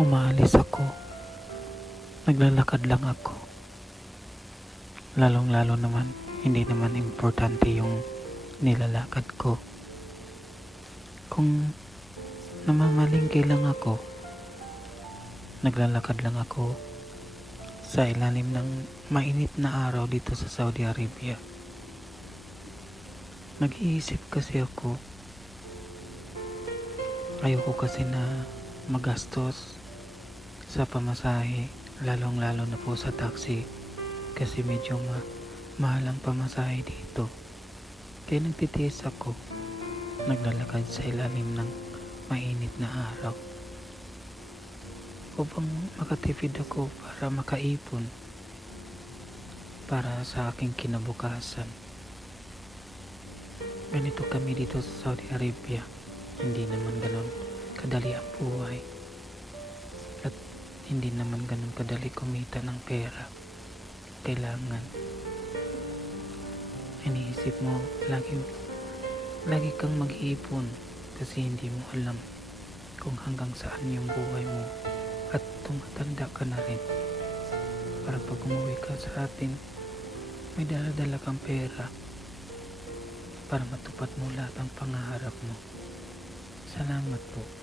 Umaalis ako, naglalakad lang ako. Lalong-lalo naman, hindi naman importante yung nilalakad ko. Kung namamalingki lang ako, naglalakad lang ako sa ilalim ng mainit na araw dito sa Saudi Arabia. Nag-iisip kasi ako, ayoko kasi na magastos sa pamasahe, lalong-lalo na po sa taxi kasi medyo mahal ang pamasahe dito. Kaya nagtitiis ako, naglalakad sa ilalim ng mainit na araw upang makatipid ako para makaipon para sa aking kinabukasan. Ganito kami dito sa Saudi Arabia, hindi naman ganon kadali ang buhay at hindi naman ganon kadali kumita ng pera. Kailangan iniisip mo lagi kang mag-iipon kasi hindi mo alam kung hanggang saan yung buhay mo at tumatanda ka na rin para pag umuwi ka sa atin may dala-dala kang pera para matupad mo lahat ang pangarap mo. Salamat po.